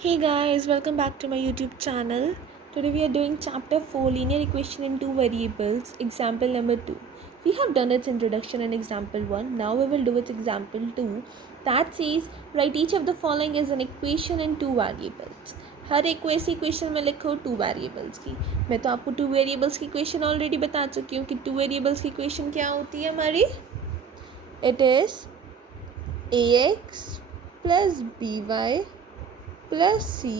Hey guys, welcome back to my YouTube channel. Today we are doing chapter 4 linear equation in two variables, example number 2. We have done its introduction in example 1. Now we will do its example 2. That says write each of the following as an equation in two variables. हर एक को ऐसी equation में लिखो to variables की. मैं तो आपको to variables की इक्वेशन ऑलरेडी बता चुकी हूँ कि टू वेरिएबल्स की इक्वेशन क्या होती है हमारी. It is ax plus by plus C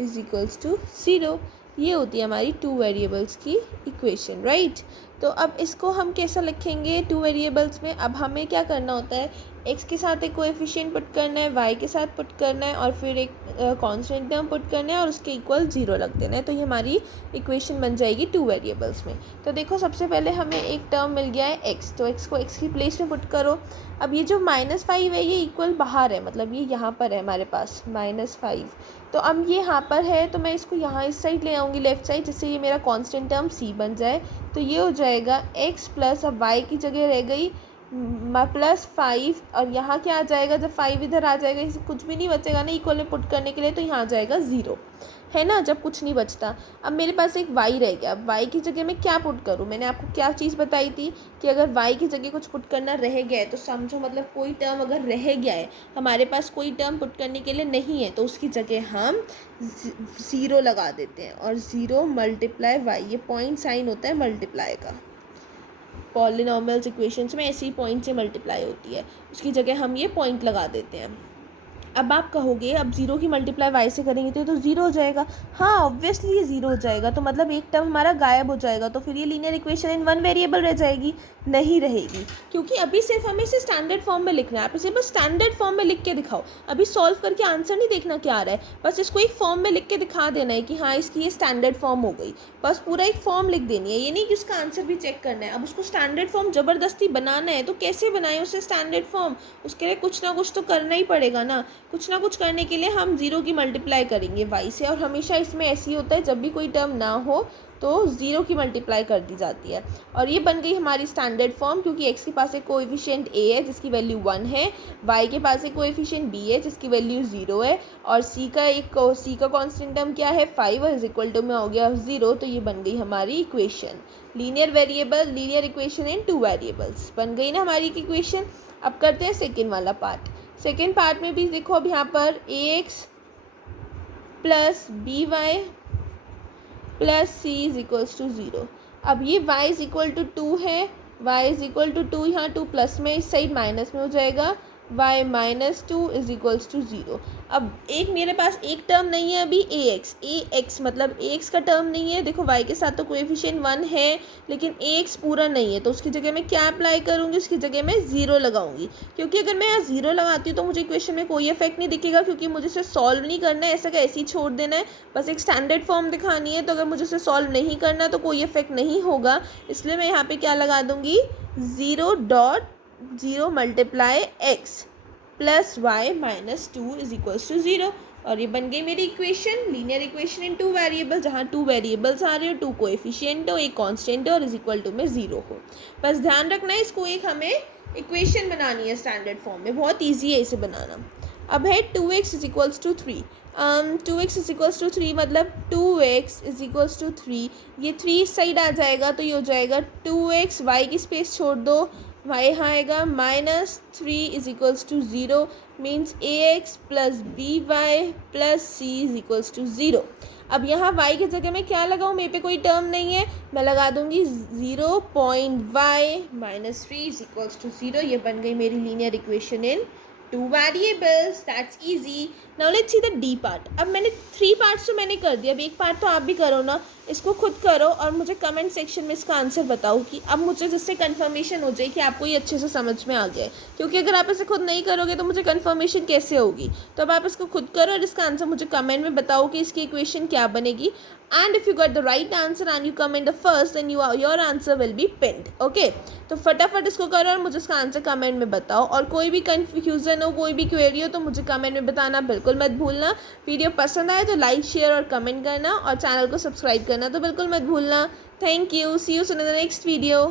is equals to zero. ये होती है हमारी टू वेरिएबल्स की इक्वेशन, राइट. तो अब इसको हम कैसा लिखेंगे टू वेरिएबल्स में. अब हमें क्या करना होता है, एक्स के साथ एक कोएफिशिएंट पुट करना है, वाई के साथ पुट करना है और फिर एक कांस्टेंट टर्म पुट करना है और उसके इक्वल ज़ीरो रख देना है. तो ये हमारी इक्वेशन बन जाएगी टू वेरिएबल्स में. तो देखो सबसे पहले हमें एक टर्म मिल गया है एक्स, तो एक्स को एक्स की प्लेस में पुट करो. अब ये जो -5 है ये इक्वल बाहर है, मतलब ये यहाँ पर है हमारे पास -5. तो अब ये यहाँ पर है तो मैं इसको यहाँ इस साइड ले आऊँगी लेफ़्ट साइड, जिससे ये मेरा कांस्टेंट टर्म c बन जाए. तो ये हो जाएगा x प्लस, अब y की जगह रह गई +5 और यहाँ क्या आ जाएगा, जब 5 इधर आ जाएगा इसे कुछ भी नहीं बचेगा ना इक्वल में पुट करने के लिए, तो यहाँ आ जाएगा 0 है ना, जब कुछ नहीं बचता. अब मेरे पास एक y रह गया. अब y की जगह मैं क्या पुट करूँ, मैंने आपको क्या चीज़ बताई थी कि अगर y की जगह कुछ पुट करना रह गया है तो समझो, मतलब कोई टर्म अगर रह गया है, हमारे पास कोई टर्म पुट करने के लिए नहीं है, तो उसकी जगह हम 0 लगा देते हैं. और 0 मल्टीप्लाई y, ये पॉइंट साइन होता है मल्टीप्लाई का. पॉलिनॉमियल्स इक्वेशंस में ऐसी पॉइंट से मल्टीप्लाई होती है, उसकी जगह हम ये पॉइंट लगा देते हैं. अब आप कहोगे अब 0 की मल्टीप्लाई y से करेंगे तो 0 हो जाएगा. हाँ ऑब्वियसली ये 0 हो जाएगा, तो मतलब एक टर्म हमारा गायब हो जाएगा. तो फिर ये linear equation in one variable रह जाएगी, नहीं रहेगी, क्योंकि अभी सिर्फ हमें इसे स्टैंडर्ड फॉर्म में लिखना है. आप इसे बस स्टैंडर्ड फॉर्म में लिख के दिखाओ. अभी सॉल्व करके आंसर नहीं देखना क्या आ रहा है, बस इसको एक फॉर्म में लिख के दिखा देना है कि हाँ इसकी ये स्टैंडर्ड फॉर्म हो गई. बस पूरा एक फॉर्म लिख देनी है, ये नहीं कि उसका आंसर भी चेक करना है. अब उसको स्टैंडर्ड फॉर्म ज़बरदस्ती बनाना है तो कैसे बनाए उसे स्टैंडर्ड फॉर्म, उसके लिए कुछ ना कुछ तो करना ही पड़ेगा ना. कुछ ना कुछ करने के लिए हम 0 की मल्टीप्लाई करेंगे y से, और हमेशा इसमें ऐसी होता है जब भी कोई टर्म ना हो तो 0 की मल्टीप्लाई कर दी जाती है. और ये बन गई हमारी स्टैंडर्ड फॉर्म, क्योंकि x के पास एक कोएफिशिएंट a है जिसकी वैल्यू 1 है, y के पास एक कोएफिशिएंट b है जिसकी वैल्यू 0 है, और c का कांस्टेंट टर्म क्या है 5 और इज इक्वल टू में हो गया 0. तो ये बन गई हमारी equation linear equation in two variables. बन गई ना हमारी इक्वेशन. अब करते हैं सेकेंड वाला पार्ट. सेकेंड पार्ट में भी देखो, अब यहाँ पर ax plus by plus C is equals to 0. अब ये y इज इक्वल टू 2 है, y इज इक्वल टू 2, यहाँ 2 प्लस में इस साइड माइनस में हो जाएगा, y minus 2 is equals to 0. अब एक मेरे पास एक टर्म नहीं है अभी ax मतलब ax का टर्म नहीं है. देखो y के साथ तो कोएफिशिएंट 1 है लेकिन ax पूरा नहीं है, तो उसकी जगह मैं क्या अप्लाई करूँगी, उसकी जगह मैं 0 लगाऊंगी. क्योंकि अगर मैं यहाँ 0 लगाती हूँ तो मुझे इक्वेशन में कोई इफेक्ट नहीं दिखेगा, क्योंकि मुझे इसे सॉल्व नहीं करना है, ऐसा का ऐसे ही छोड़ देना है, बस एक स्टैंडर्ड फॉर्म दिखानी है. तो अगर मुझे इसे सॉल्व नहीं करना तो कोई इफेक्ट नहीं होगा, इसलिए मैं यहाँ पर क्या लगा दूँगी 0.0 multiply X plus Y minus 2 is equals to 0. और ये बन गई मेरी equation, linear equation in two variable, जहाँ टू वेरिएबल्स आ रहे हो, 2 कोएफिशिएंट हो, एक कांस्टेंट हो और इज इक्वल टू में 0 हो. बस ध्यान रखना है, इसको एक हमें इक्वेशन बनानी है स्टैंडर्ड फॉर्म में. बहुत ईजी है इसे बनाना. अब है 2x is equals to 3. 2x is equals to 3 मतलब 2x इज इक्वल्स टू 3. ये 3 इस साइड आ जाएगा तो ये हो जाएगा 2x, y की स्पेस छोड़ दो, y यहाँ आएगा -3 is equals to 0, means ax plus by plus c is equals to 0. अब यहाँ y की जगह मैं क्या लगाऊँ, मेरे पे कोई टर्म नहीं है, मैं लगा दूँगी 0.y minus 3 is equals to 0. ये बन गई मेरी linear equation in two variables. That's easy. Now let's see the D part. अब मैंने 3 पार्ट्स तो मैंने कर दिया, अब एक पार्ट तो आप भी करो ना. इसको खुद करो और मुझे कमेंट सेक्शन में इसका आंसर बताओ, कि अब मुझे जिससे कंफर्मेशन हो जाए कि आपको ये अच्छे से समझ में आ गया है. क्योंकि अगर आप इसे खुद नहीं करोगे तो मुझे कंफर्मेशन कैसे होगी. तो अब आप इसको खुद करो और इसका आंसर मुझे कमेंट में बताओ कि इसकी इक्वेशन क्या बनेगी. And if you got the right answer and you comment the first, then your answer will be pinned. Okay? तो फटाफट इसको करो और मुझे इसका आंसर कमेंट में बताओ. और कोई भी कन्फ्यूज़न हो, कोई भी क्वेरी हो तो मुझे कमेंट में बताना बिल्कुल मत भूलना. वीडियो पसंद आए तो लाइक, शेयर और कमेंट करना, और चैनल को सब्सक्राइब करना तो बिल्कुल मत भूलना. Thank you. See you in the next video.